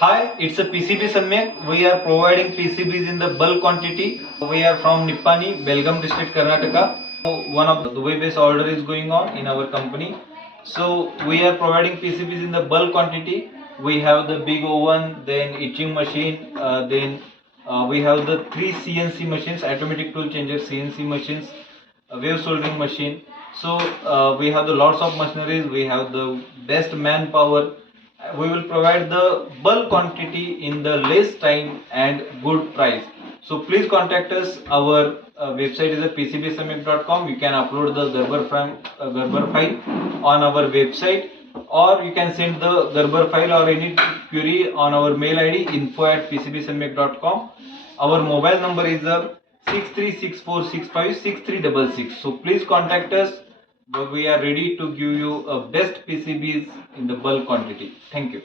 Hi, it's a PCBSAMYAK. We are providing PCBs in the bulk quantity. We are from Nippani, Belgaum district, Karnataka. One of the Dubai-based order is going on in our company. So we are providing PCBs in the bulk quantity. We have the big oven, then etching machine, then we have the 3 CNC machines, automatic tool changer CNC machines, wave soldering machine. So we have the lots of machineries. We have the best manpower. We will provide the bulk quantity in the less time and good price. So please contact us. Our website is PCBSAMYAK.com. You can upload the Gerber file on our website, or you can send the Gerber file or any query on our mail ID info@PCBSAMYAK.com. Our mobile number is 6364656366. So please contact us. We are ready to give you a best PCBs in the bulk quantity. Thank you.